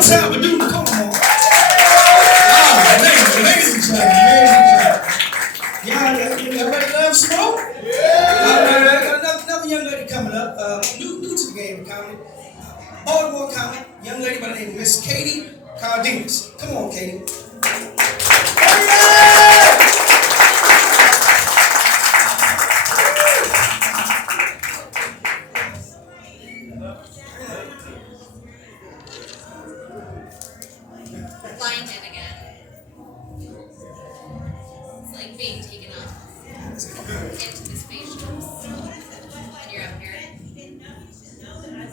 more time for dudes. Come on. Amazing job. Y'all ready to have smoke? Yeah. All right, another young lady coming up. New to the game of comedy. Baltimore comic, young lady by the name of Miss Caitie Cardenas. Come on, Caitie. Blinded again. It's like being taken off into the spaceships. And you're up here.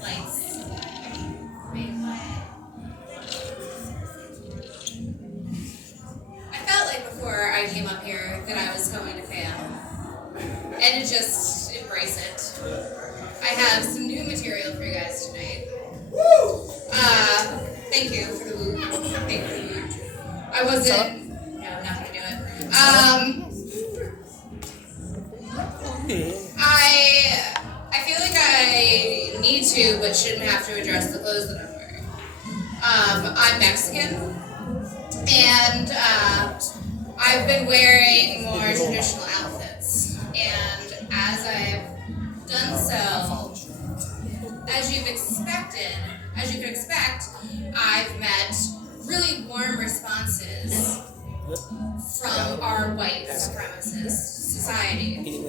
Lights. I felt like before I came up here that I was going to fail. And to just embrace it. I have some new material for you guys tonight. Thank you for the woo. Thank you for the woo. I wasn't. No, I'm not gonna do it. I feel like I need to, but shouldn't have to address the clothes that I'm wearing. I'm Mexican, and I've been wearing more traditional outfits. And as I've done so, as you could expect, I've met really warm responses from our white supremacist society.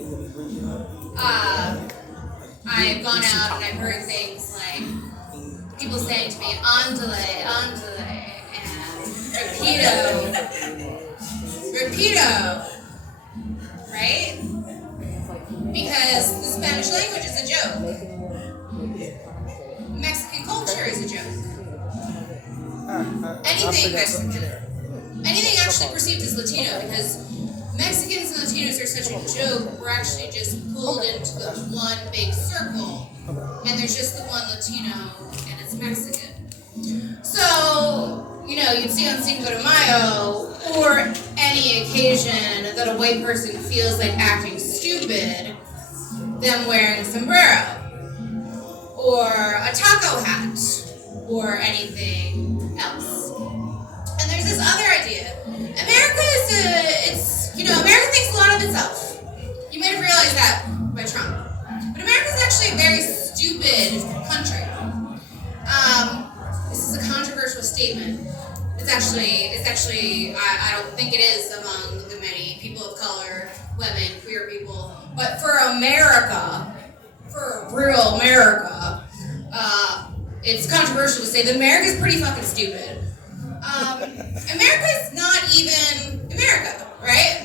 I've gone out and I've heard things like people saying to me, andale, and repeato, right? Because the Spanish language is a joke. Mexican culture is a joke. Anything actually perceived as Latino, because Mexicans and Latinos are such a joke, we're actually just pulled into the one big circle, and there's just the one Latino, and it's Mexican. So, you'd see on Cinco de Mayo, or any occasion that a white person feels like acting stupid, them wearing a sombrero, or a taco hat, or anything else. And there's this other idea. America thinks a lot of itself. You might have realized that by Trump. But America's actually a very stupid country. This is a controversial statement. It's actually, I don't think it is among the many people of color, women, queer people. But for America, for real America, it's controversial to say that America's pretty fucking stupid. America's not even America, right?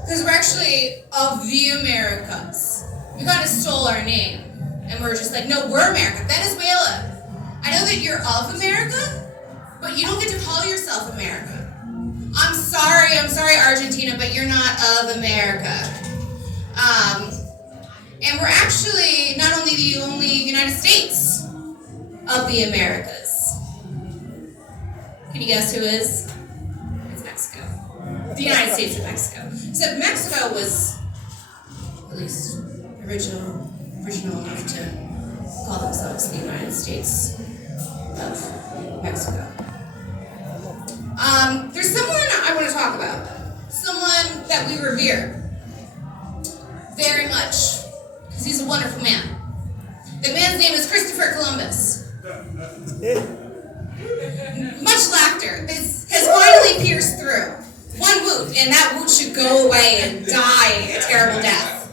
Because we're actually of the Americas. We kind of stole our name, and we're just like, no, we're America. Venezuela. I know that you're of America, but you don't get to call yourself America. I'm sorry, Argentina, but you're not of America. And we're actually not only the only United States of the Americas. Can you guess who is? It's Mexico. The United States of Mexico. So Mexico was at least original enough to call themselves the United States of Mexico. There's someone I want to talk about. Someone that we revere very much, because he's a wonderful man. The man's name is Christopher Columbus. Much laughter has finally pierced through. One wound, and that wound should go away and die a terrible death.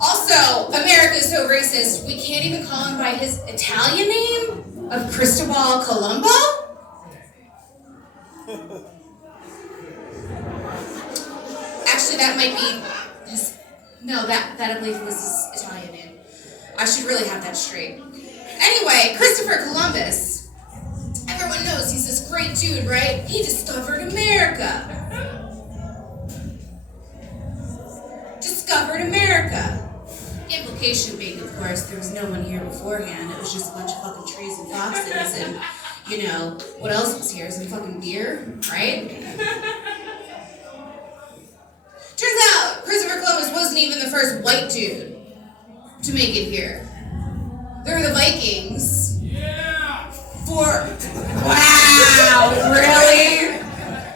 Also, America is so racist, we can't even call him by his Italian name of Cristobal Colombo? Actually, that might be his... No, that I believe was his Italian name. I should really have that straight. Anyway, Christopher Columbus, everyone knows he's this great dude, right? He discovered America. Discovered America. Implication being, of course, there was no one here beforehand. It was just a bunch of fucking trees and foxes and, what else was here? Some fucking deer, right? Turns out, Christopher Columbus wasn't even the first white dude to make it here. There were the Vikings. Yeah! Wow, really?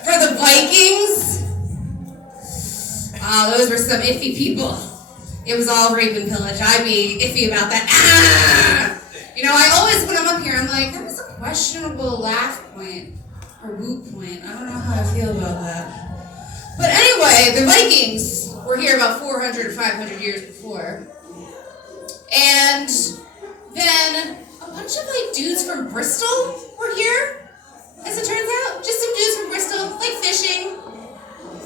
For the Vikings? Oh, those were some iffy people. It was all rape and pillage. I'd be iffy about that. Ah! You know, I always, when I'm up here, I'm like, that was a questionable laugh point or whoop point. I don't know how I feel about that. But anyway, the Vikings were here about 400 or 500 years before. And then a bunch of like dudes from Bristol were here, as it turns out. Just some dudes from Bristol, like fishing.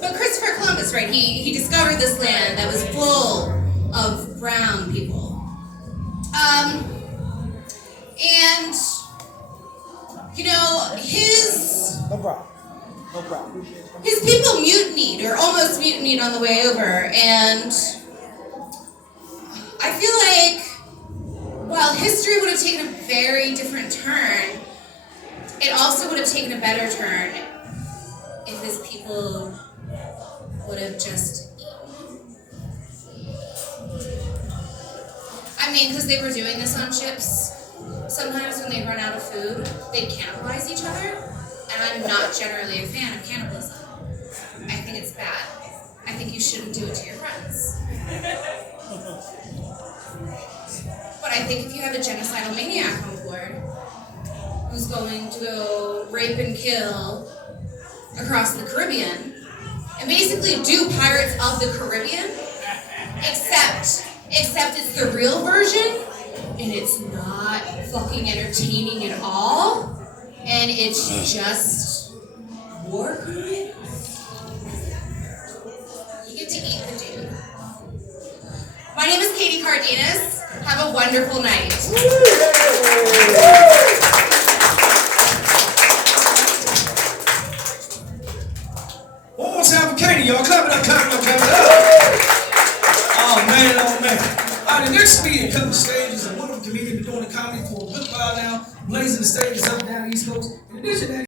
But Christopher Columbus, right, he discovered this land that was full of brown people. And, you know, his people mutinied, or almost mutinied on the way over, and I feel like while history would have taken a very different turn, it also would have taken a better turn if his people would have just eaten. I mean, because they were doing this on ships. Sometimes when they run out of food, they'd cannibalize each other, and I'm not generally a fan of cannibalism. I think it's bad. I think you shouldn't do it to your friends. But I think if you have a genocidal maniac on board who's going to go rape and kill across the Caribbean and basically do Pirates of the Caribbean, except it's the real version and it's not fucking entertaining at all, and it's just war crime, you get to eat the dude. My name is Caitie Cardenas. Have a wonderful night. One more time for Caitie, y'all. Clap it up, clap it up, clap it up. Oh, man, oh, man. All right, the next comedian comes to stage is a wonderful comedian been doing the comedy for a good while now, blazing the stages up and down the East Coast. In addition to that,